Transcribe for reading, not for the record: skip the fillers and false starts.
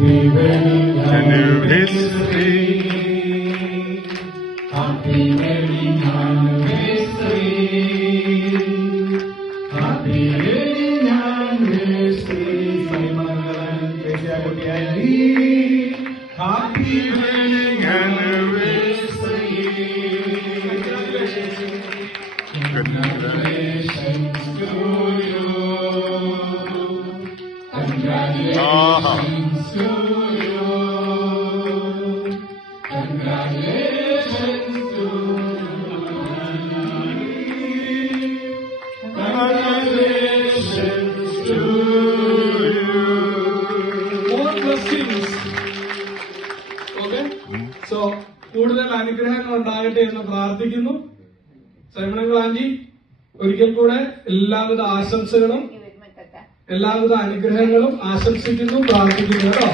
Happy wedding anniversary. Happy wedding anniversary. Happy wedding anniversary. Saimangalan Keshakuti. Happy wedding anniversary. Congratulations to you. Congratulations to you. Congratulations to you. Congratulations to you. More blessings. Okay? So, കൂടുതൽ അനുഗ്രഹങ്ങൾ ഉണ്ടാകട്ടെ എന്ന് പ്രാർത്ഥിക്കുന്നു. സൈമണങ്ങൾ ആന്റി ഒരിക്കൽ കൂടെ എല്ലാവിധ ആശംസകളും എല്ലാവിധ അനുഗ്രഹങ്ങളും ആശംസിക്കുന്നു പ്രാർത്ഥിക്കുന്നു കേട്ടോ.